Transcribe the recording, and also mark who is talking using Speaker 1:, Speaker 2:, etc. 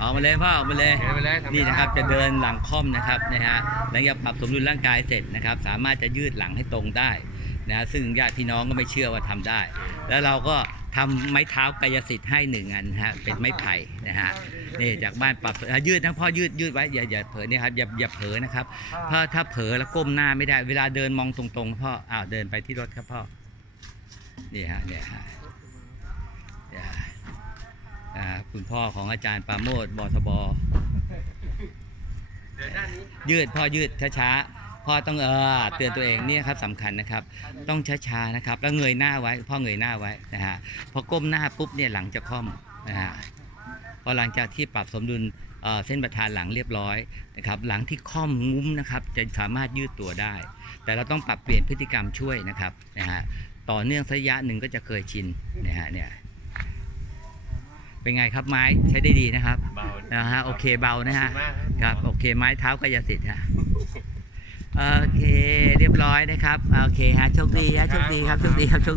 Speaker 1: ออกมาเลยพ่อออกมาเลย
Speaker 2: เดินไปเลยทำ
Speaker 1: นี่นะครับ
Speaker 2: ได้
Speaker 1: จะเดินหลังค่อมนะครับนะฮะหลังจากปรับสมดุลร่างกายเสร็จนะครับ สามารถจะยืดหลังให้ตรงได้นะฮะซึ่งญาติพี่น้องก็ไม่เชื่อว่าทำได้ แล้วเราก็ทำไม้เท้ากายสิทธิ์ให้หนึ่งอันนะฮะเป็นไม้ไผ่นะฮะนี่จากบ้านปรับอะยืดนะพ่อยืดยืดไว้อย่าอย่าเผลอเนี่ยครับอย่าอย่าเผลอนะครับเพราะถ้าเผลอแล้วก้มหน้าไม่ได้ เวลาเดินมองตรงๆพ่ออ้าวเดินไปที่รถครับพ่อนี่ฮะเนี่ยฮะเนี่ยฮะอ่า คุณพ่อของอาจารย์ปาโมทบอทบ
Speaker 2: เดินด้านนี้
Speaker 1: ยืดพ่อยืดช้าๆพ่อต้องเออเตือนตัวเองนี่ครับสำคัญนะครับ ต้องช้าๆนะครับ แล้วเงยหน้าไว้ พ่อเงยหน้าไว้นะฮะพอก้มหน้าปุ๊บเนี่ยหลังจะค่อมนะฮะพอหลังจากที่ปรับสมดุลเอ่อเส้นประธานหลังเรียบร้อยนะครับหลังที่ค่อมงุ้มนะครับจะสามารถยืดตัวได้ แต่เราต้องปรับเปลี่ยนพฤติกรรมช่วยนะครับนะฮะต่อเนื่องสักระยะหนึ่งก็จะเคยชินนะฮะเนี่ย เป็นไงครับไม้ใช้ได้ดีนะครับ
Speaker 2: เบา
Speaker 1: นะฮะโอเคเบานะฮะ
Speaker 2: ขอบคุณมาก
Speaker 1: ครับโอเคไม้เท้ากายสิทธิ์ฮะโอเคเรียบร้อยนะครับโอเคฮะโชคดีฮะโชคดีครับโชคดีครับโชคดี